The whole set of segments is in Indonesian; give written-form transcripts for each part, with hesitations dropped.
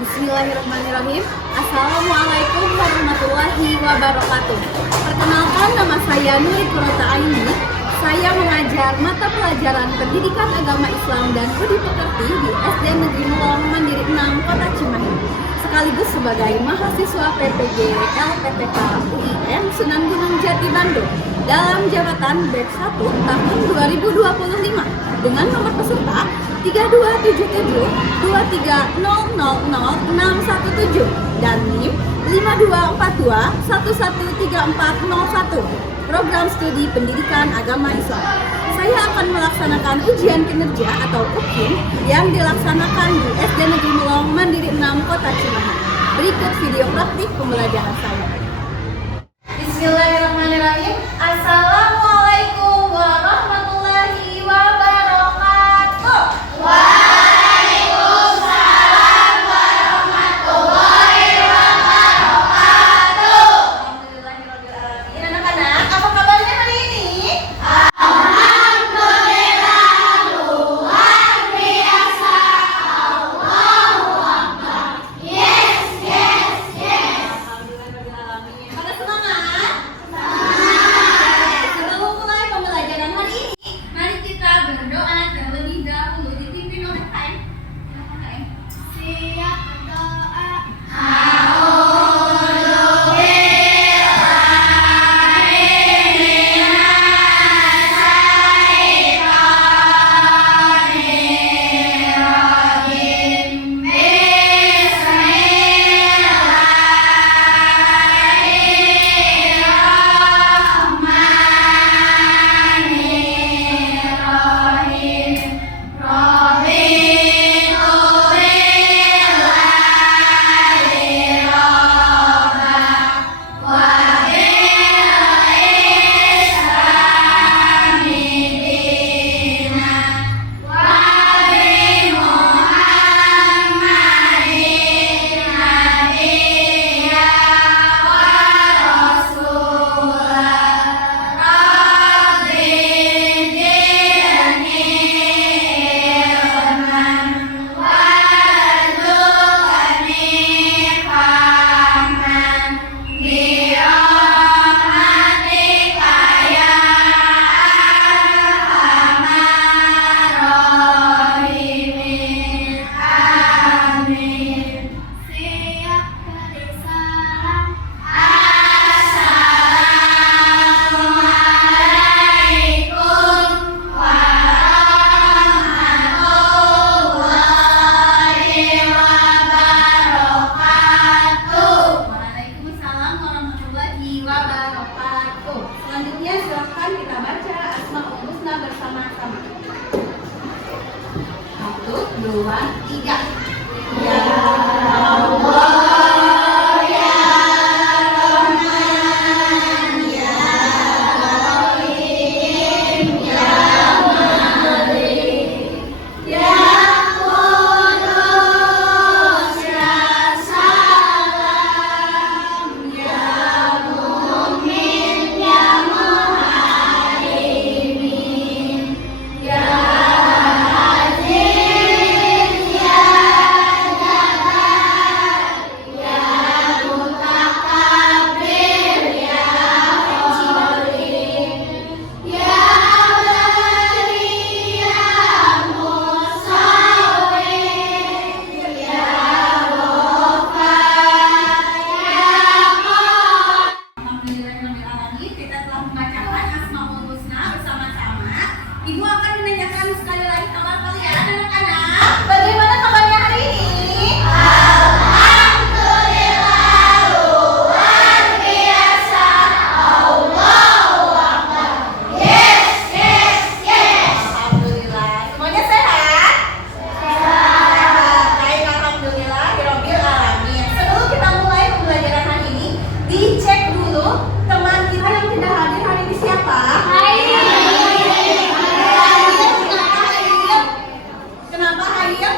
Bismillahirrahmanirrahim. Assalamualaikum warahmatullahi wabarakatuh. Perkenalkan, nama saya Nuri Kurota Aini. Saya mengajar mata pelajaran Pendidikan Agama Islam dan Budi Pekerti di SD Negeri Melong Mandiri 6 Kota Cimahi, sekaligus sebagai mahasiswa PPG LPPK UIN Sunan Gunung Jati Bandung dalam jabatan batch 1 tahun 2025 dengan nomor peserta 327723000617 dan NIM 5242113401, program studi pendidikan agama Islam. Saya akan melaksanakan ujian kinerja atau UKIN yang dilaksanakan di SD Negeri Melong Mandiri 6 Kota Cimahi. Berikut video praktik pembelajaran saya. Bismillahirrahmanirrahim. Assalamualaikum warahmatullahi wabarakatuh. Waalaikumsalam warahmatullahi wabarakatuh. Alhamdulillahirrahmanirrahim. Anak-anak, apa kabarnya hari ini? Alhamdulillah, luar biasa. Allahu Akbar. Yes, yes, yes. Alhamdulillahirrahmanirrahim. Pada semangat? Semangat. Sebelum mulai pembelajaran hari ini, mari kita berdoa terlebih dahulu dipimpin oleh Kak. Siap berdoa. Waalaikumsalam warahmatullahi wabarakatuh. Selanjutnya silahkan kita baca Asmaul Husna bersama-sama. 1, 2, 3. Ya Allah, ya Rahman, ya Rahim, ya Malik, ya Qudus, ya Salam, ya Mu'min, ya Muhaimin, ya Aziz, ya Jabbar, ya Mutakabbir, ya Khalid, ya Bari, ya Musawwir, ya Ghafar, ya Qahhar. Alhamdulillahirrahmanirrahim. Kita telah membacakan Asmaul Husna bersama-sama. Ibu akan menanyakan sekali lagi kabar kalian, anak-anak. Bagaimana kabarnya hari ini? Alhamdulillah, luar biasa. Allahu Akbar. Yes, yes, yes. Alhamdulillah. Semuanya sehat? Sehat. Baik, alhamdulillah. Birobbil alamin. Sebelum kita mulai pembelajaran hari ini, dicek dulu teman kita yang tidak hadir hari ini siapa? Kenapa Hayat?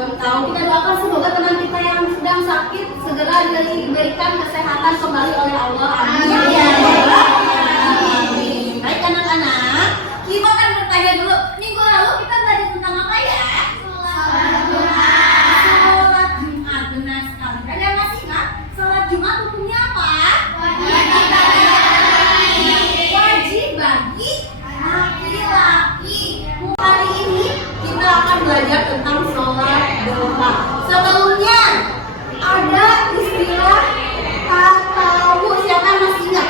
berkah. Kita doakan semoga teman kita yang sedang sakit segera diberikan kesehatan kembali oleh Allah. Amin. Amin. Baik anak-anak, kita akan bertanya dulu. Minggu lalu kita belajar tentang apa ya? Sholat Jumat. Benar sekali. Kalian masih ingat? Sholat Jumat hukumnya apa? Wajib bagi laki-laki. Hari ini kita akan belajar tentang sholat duha. Sebelumnya ada istilah tatawu. Siapa yang masih ingat?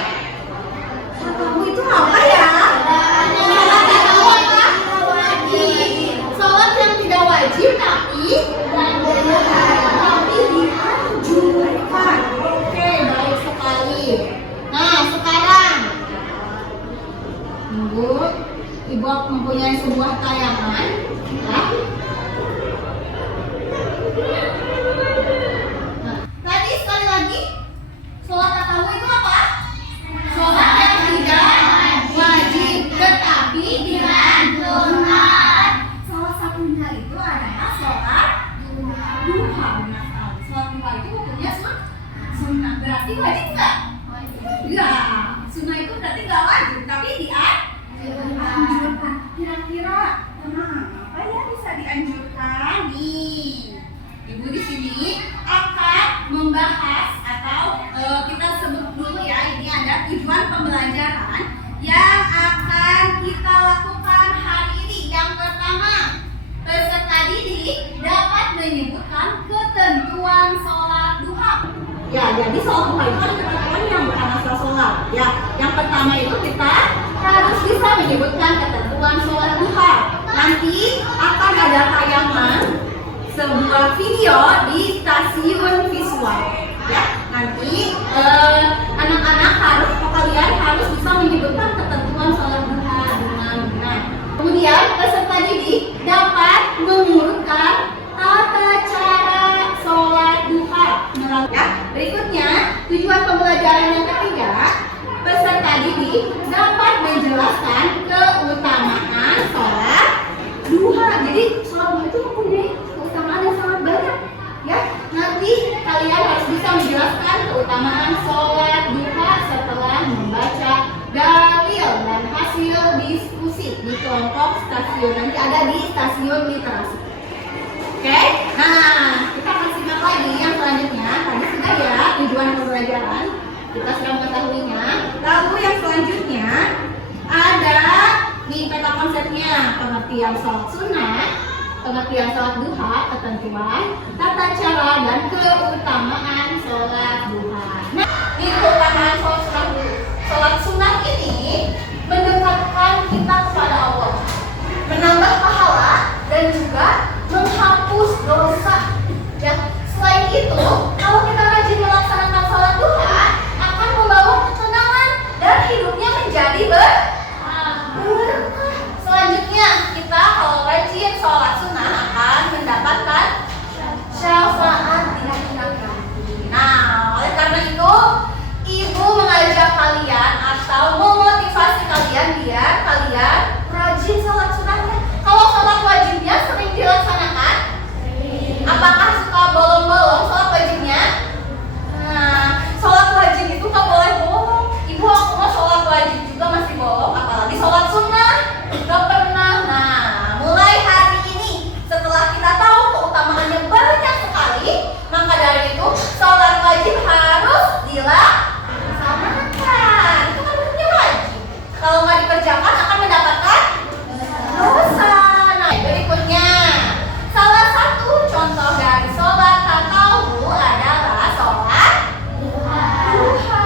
Tatawu itu apa ya? Sholat yang tidak wajib tapi dianjurkan. Oke, baik sekali. Nah, sekarang Ibu mempunyai sebuah tayangan. Ya. Nah, tadi sekali lagi, sholat tarawih itu apa? Sholat yang tidak wajib tetapi dianjurkan. Salah satunya itu adalah sholat duha. Benar sekali. Sholat duha itu hukumnya sunnah. Berarti wajib nggak? Ya, sunnah itu berarti nggak wajib, tapi dianjurkan. Kira-kira kenapa ya bisa dianjurkan? Nih, Ibu di sini akan membahas atau kita sebut dulu ya, ini ada tujuan pembelajaran yang akan kita lakukan hari ini. Yang pertama, peserta didik dapat menyebutkan ketentuan sholat duha. Ya, jadi sholat duha itu ada ketentuan yang bukan asal sholat. Ya, yang pertama itu kita harus bisa menyebutkan ketentuan sholat duha. Nanti akan ada tayangan sebuah video di stasiun visual. Ya, nanti anak-anak kalian harus bisa menyebutkan ketentuan sholat duha dengan benar. Kemudian peserta didik dapat mengurutkan tata cara sholat duha. Ya, berikutnya tujuan pembelajaran yang ketiga, peserta didik dapat menjelaskan keutamaan sholat duha. Jadi sholat duha itu mempunyai keutamaan yang sangat banyak. Ya, nanti kalian harus bisa menjelaskan keutamaan sholat duha setelah membaca dalil dan hasil diskusi di kelompok stasiun. Nanti ada di stasiun literasi. Oke, nah kita akan simak lagi yang selanjutnya. Tadi sudah ya tujuan pembelajaran, kita sudah mengetahuinya. Lalu yang selanjutnya ada nih peta konsepnya: pengertian sholat sunnah, pengertian sholat duha, ketentuan, tata cara dan keutamaan sholat duha. Nah, di keutamaan sholat sunnah ini mendekatkan kita kepada Allah, menambah pahala dan juga menghapus dosa. Ya, selain itu, kalau kita rajin melaksanakan sholat duha akan membawa ketenangan dan hidupnya menjadi berkah. Selanjutnya, kita kalau rajin sholat sunnah akan mendapatkan syafaat di akhirat nanti. Nah, oleh karena itu, Ibu mengajak kalian atau memotivasi kalian biar kalian rajin sholat sunnahnya. Kalau sholat wajibnya sering dilaksanakan, apakah suka bolong-bolong sholat wajibnya? Nah, sholat wajib itu nggak boleh bolong. Ibu aku mau sholat wajib juga masih bolong, apalagi sholat sunnah nggak pernah. Nah, mulai hari ini setelah kita tahu keutamaannya banyak sekali, maka dari itu sholat wajib harus dilaksanakan. Itu kan hukumnya wajib. Kalau nggak dikerjakan akan mendapatkan dosa. Nah, berikutnya, salah satu contoh dari sholat tatawu adalah sholat duha.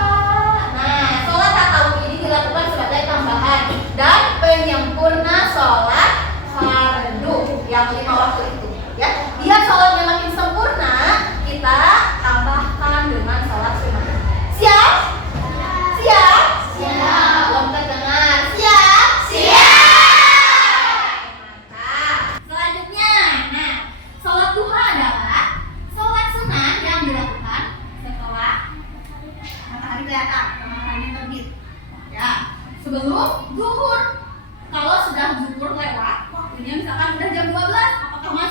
Nah, sholat tatawu ini dilakukan sebagai tambahan dan penyempurna sholat fardu yang 5 waktu itu. Ya, biar sholatnya makin sempurna, kita tambahkan dengan sholat sunnah. Siap? Siap? Siap. Belum terdengar. Siap? Siap. Mantap. Selanjutnya, nah, sholat duha adalah sholat sunnah yang dilakukan setelah matahari kelihatan, matahari terbit. Ya, sebelum zuhur. Kalau sudah zuhur lewat, waktunya misalkan sudah jam 12, apakah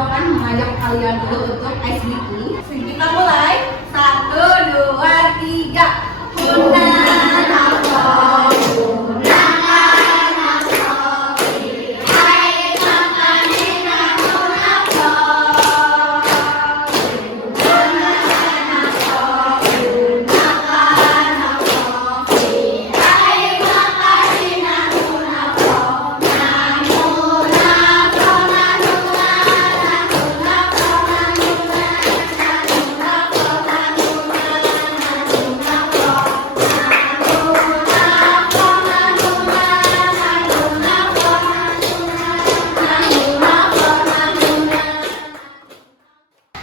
akan mengajak kalian dulu untuk ice breaking. Kita mulai. 1, 2, 3. Hunana kopi, hunana kopi, hai makan hunana kopi, hunana kopi, hunana kopi, hai makan hunana kopi,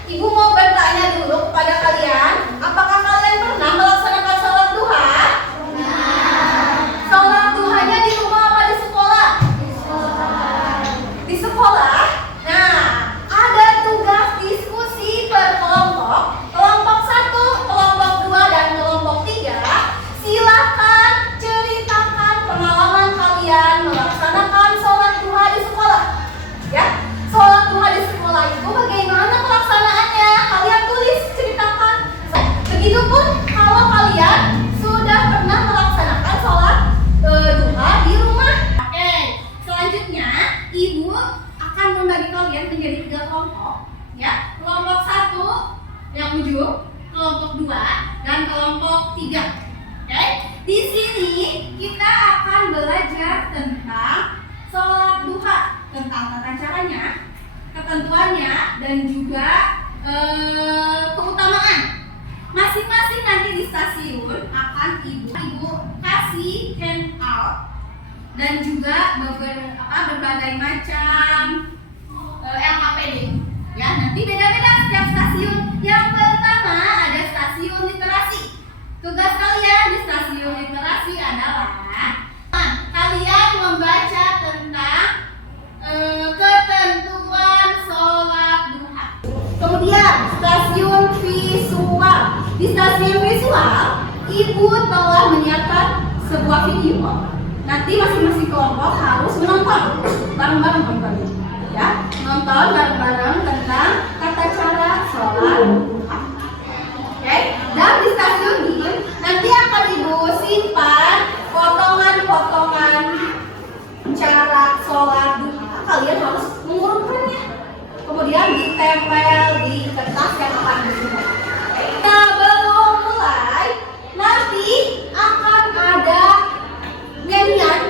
Ibu mau bertanya dulu kepada kalian, apakah kalian pernah melaksanakan sholat duha? Sholat duhanya di rumah apa di sekolah? Di sekolah. Nah, ada tugas diskusi per kelompok. Kelompok 1, kelompok 2, dan kelompok 3. Silakan ceritakan pengalaman kalian melaksanakan sholat duha di sekolah. Ya, sholat duha di sekolah itu bagaimana pelaksanaannya? Kalian tulis, ceritakan. Begitupun kalau kalian sudah pernah melaksanakan sholat duha di rumah. Oke, selanjutnya ibu akan membagi kalian menjadi 3 kelompok. Ya, kelompok 1 yang ujung, kelompok 2, dan kelompok 3. Oke, di sini kita akan belajar tentang sholat duha, tentang tata caranya, ketentuannya, dan juga keutamaan. Masing-masing nanti di stasiun akan ibu kasih handout dan juga berbagai macam LKPD. Ya, nanti beda-beda setiap stasiun. Yang pertama ada stasiun literasi. Tugas kalian di stasiun literasi adalah kalian membaca tentang ketentuan sholat duha. Kemudian stasiun visual. Di stasiun visual, ibu telah menyiapkan sebuah video. Nanti masing-masing kelompok harus menonton bareng-bareng teman-teman. Ya, nonton bareng-bareng tentang tata cara sholat duha. Oke, dan di stasiun ini nanti akan ibu simpan potongan-potongan cara sholat duha. Kalian harus mengurutkannya, kemudian ditempel di kertas yang akan disusun. Kita belum mulai, nanti akan ada nyanyian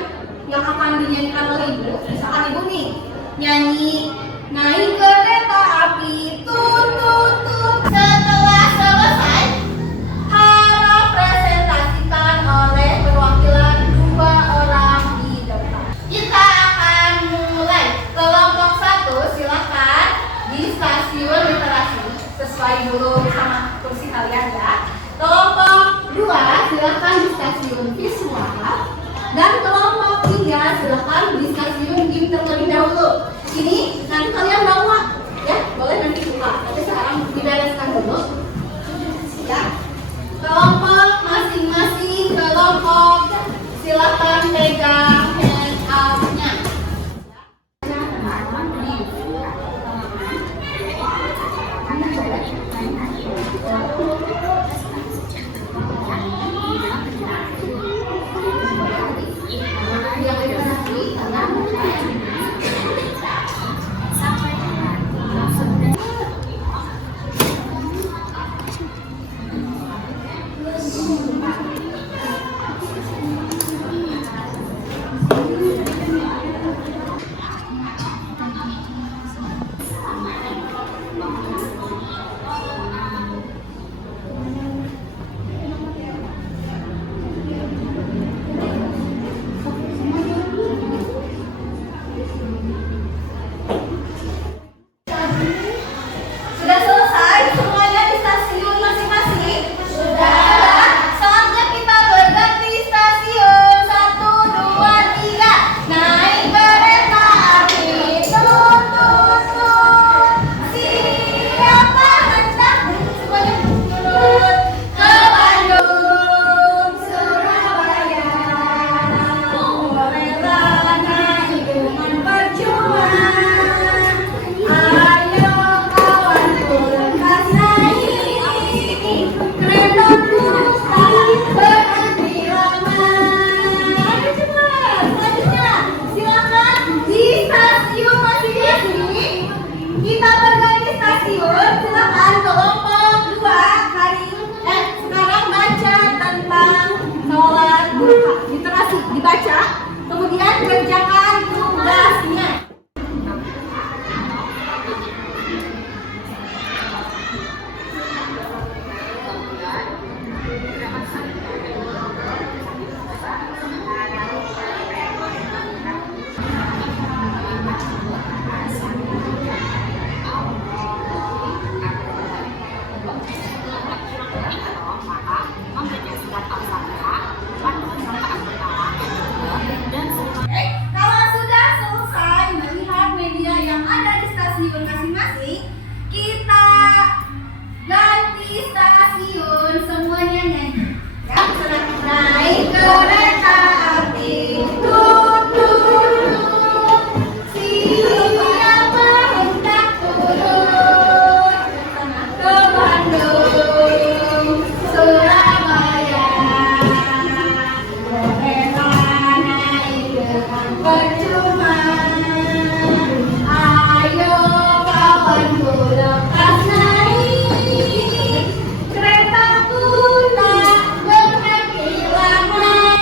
yang akan dinyanyikan oleh ibu. Misalkan ibu nih nyanyi naik kereta api tut tut tut. Setelah selesai, harap presentasikan oleh perwakilan 2 orang di depan. Kita akan mulai. Kelompok 1 silakan di stasiun literasi, sesuai dulu sama kursi kalian ya. Kelompok 2 silakan di stasiun visual, dan kelompok 3 silakan di stasiun game terlebih dahulu. Ini nanti kalian bawa ya, boleh nanti buka. Tapi sekarang dibereskan dulu. Ya. Kelompok masing-masing kelompok silakan pegang handout-nya. Sampai stasiun, silakan kelompok 2 sekarang baca tentang sholat duha. Literasi dibaca, kemudian kerjakan tugasnya. Kalau sudah selesai melihat media yang ada di stasiun masing-masing, kita ganti stasiun, semuanya nyanyi. Ya, naik kereta api, tut tut tut, siapa hendak turun ke Bandung, Surabaya. Kereta naik dengan percuma, ayo kawanku lekas naik. Keretaku tak berhenti lama.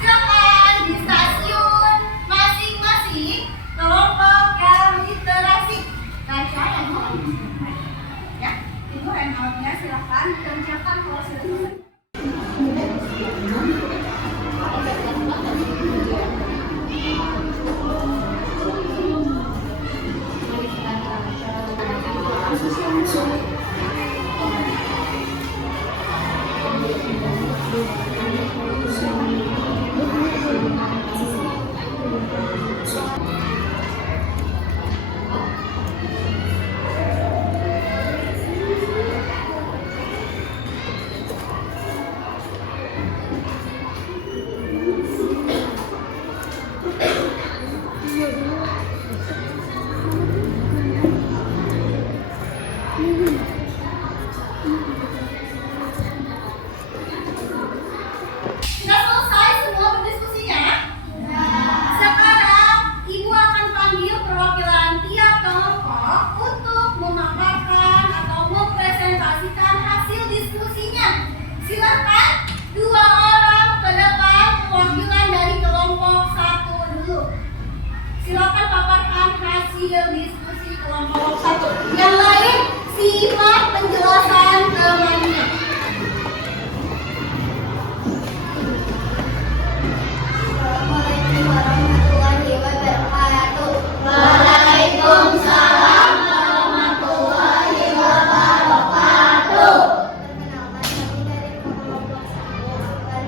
Silakan di stasiun masing-masing kelompok yang literasi baca yang mau. Ya, itu handoutnya silakan dikerjakan kalau sudah selesai. Sudah selesai semua berdiskusinya? Sekarang Ibu akan panggil perwakilan tiap kelompok untuk memaparkan atau mempresentasikan hasil diskusinya. Silakan 2 orang ke depan, perwakilan dari kelompok 1 dulu. Silakan paparkan hasil diskusi kelompok 1. Yang lain simak penjelasan temannya. Assalamualaikum warahmatullahi wabarakatuh. Waalaikumsalam warahmatullahi wabarakatuh. Perkenalkan, kami dari kelompok 1 akan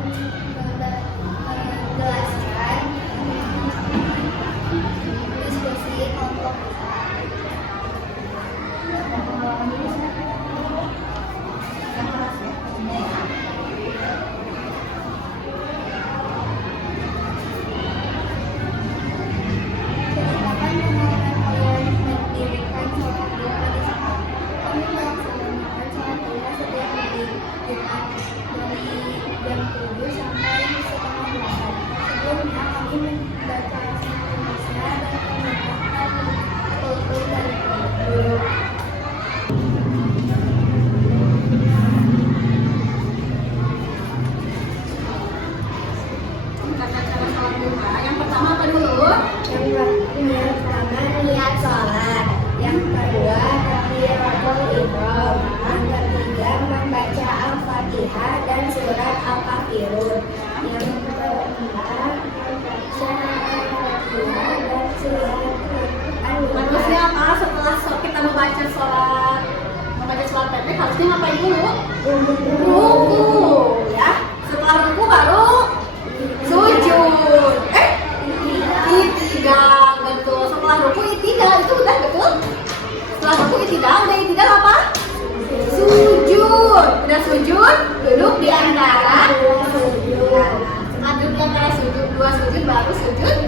menjelaskan diskusi kelompok Yang pertama apa dulu? Yang pertama niat sholat, yang kedua takbiratul ihram, yang ketiga membaca al-fatihah dan surat al-kafirun, yang keempat membaca al-fatihah dan surat Harusnya apa? Setelah kita membaca sholat pendek harusnya ngapain dulu? Ruku, ya. Setelah ruku baru sujud. Itidal, betul. Setelah ruku itidal, itu udah betul. Setelah ruku itidal, udah itidal apa? Sujud. Udah sujud, duduk di antara sujud. Setelah duduk di antara sujud, 2 sujud baru sujud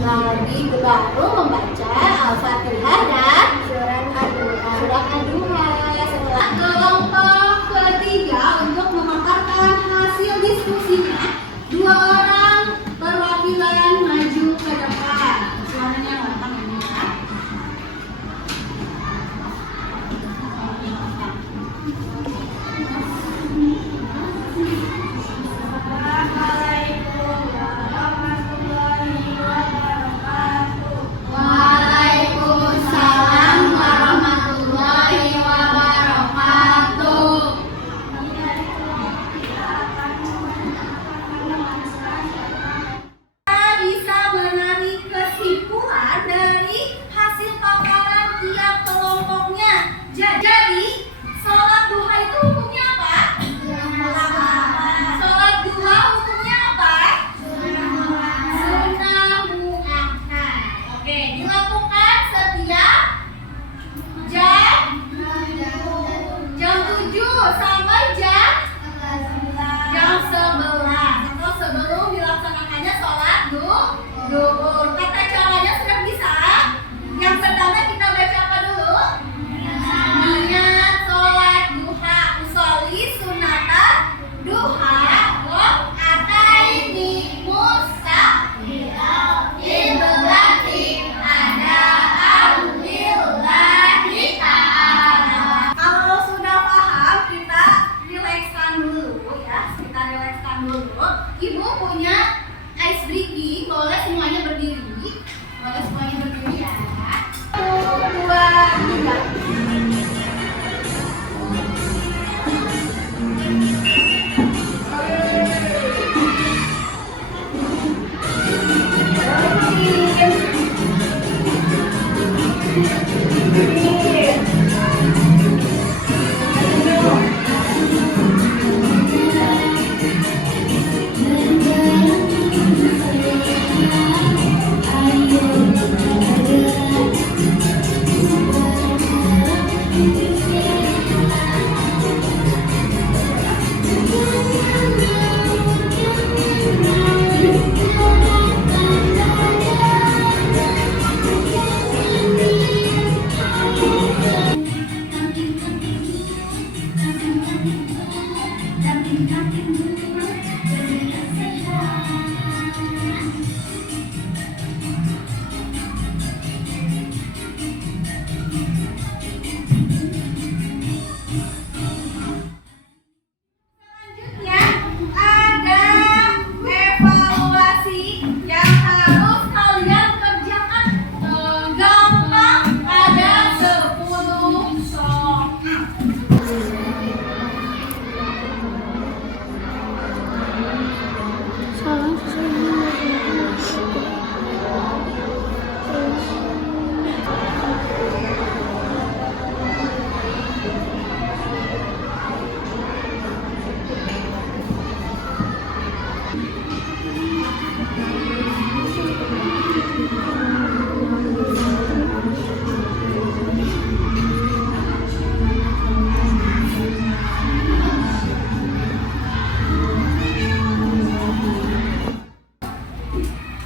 lagi, baru membaca al-fatihah dan surat ad-duha. Setelah kelompok ketiga untuk memaparkan hasil diskusinya, 2 orang perwakilan maju ke depan. Suaranya lantang ini ya. Selanjutnya ada evaluasi yang harus kalian kerjakan. Gampang, ada 10 soal.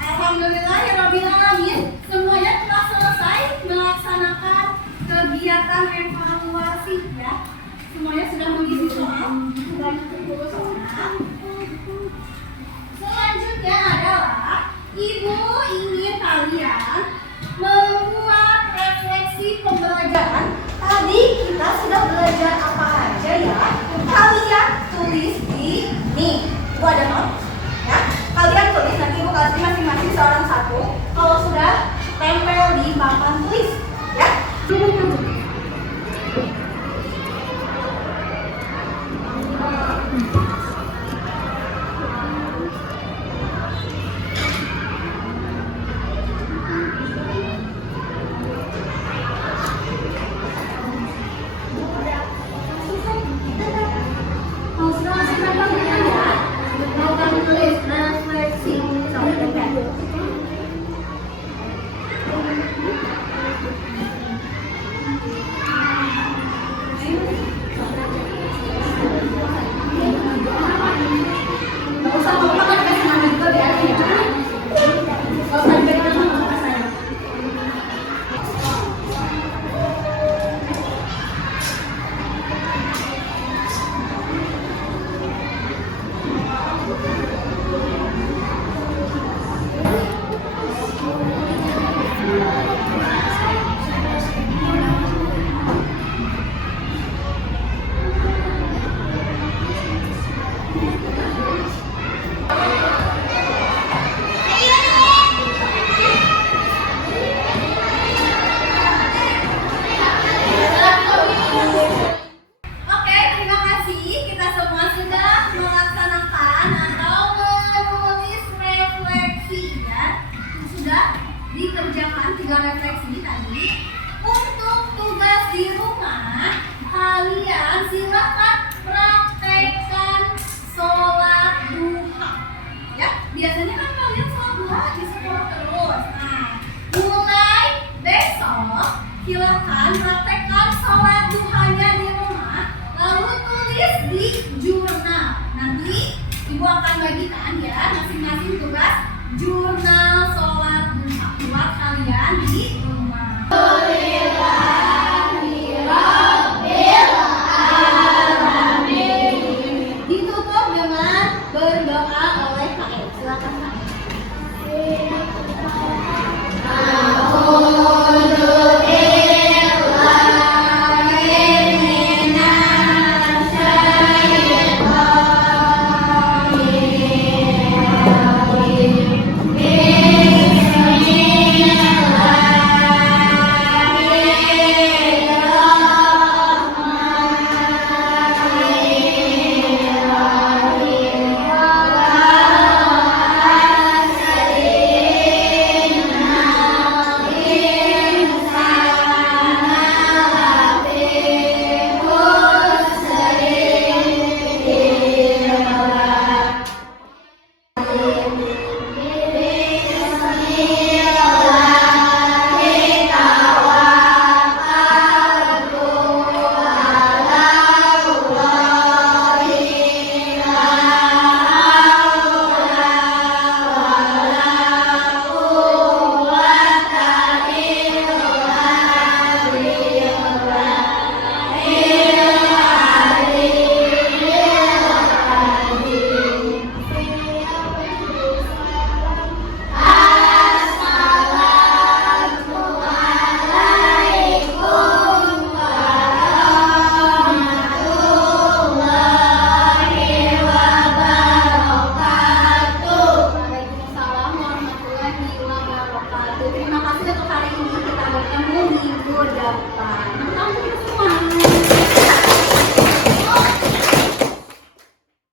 Alhamdulillahirrabbilalamin, semuanya telah selesai melaksanakan kegiatan evaluasi ya. Semuanya sudah mengisi soal, sebanyak 10 soal. Selanjutnya adalah Ibu ingin kalian membuat refleksi pembelajaran. Tadi kita sudah belajar apa aja ya? Kalian tulis di nih, Ibu ada not ya. Kalian tulis, nanti Ibu kasih masing-masing seorang satu. Kalau sudah, tempel di papan tulis ya. Kalau sudah masih tempel ya. Mau kami tulis refleksi sama tempel. Nggak usah ngomong kan kasih nama juga ya. Kalau tadi kita sama saya. Oke, terima kasih. Kita semua sudah melaksanakan atau menulis refleksi ya. Sudah dikerjakan 3 refleksi tadi. Untuk tugas di rumah, kalian silakan praktekkan sholat duha. Ya, biasanya kan kalian sholat duha di sekolah terus. Nah, mulai besok silakan praktekkan sholat duhanya di rumah, lalu tulis di jurnal. Nanti Ibu akan bagikan ya masing-masing tugas jurnal sholat duha buat kalian di